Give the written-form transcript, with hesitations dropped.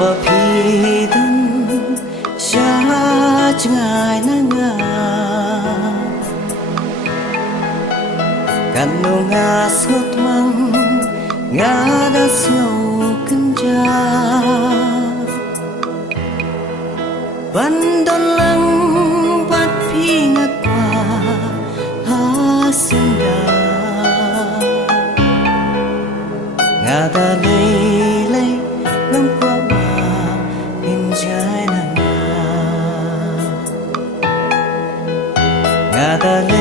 bờ phi tân xa ngài na nga kan no nga sot mang nga da snow kanja bandon lang pat phi nga kwa hasenda nga da lay ngam qua ba in jai na nga da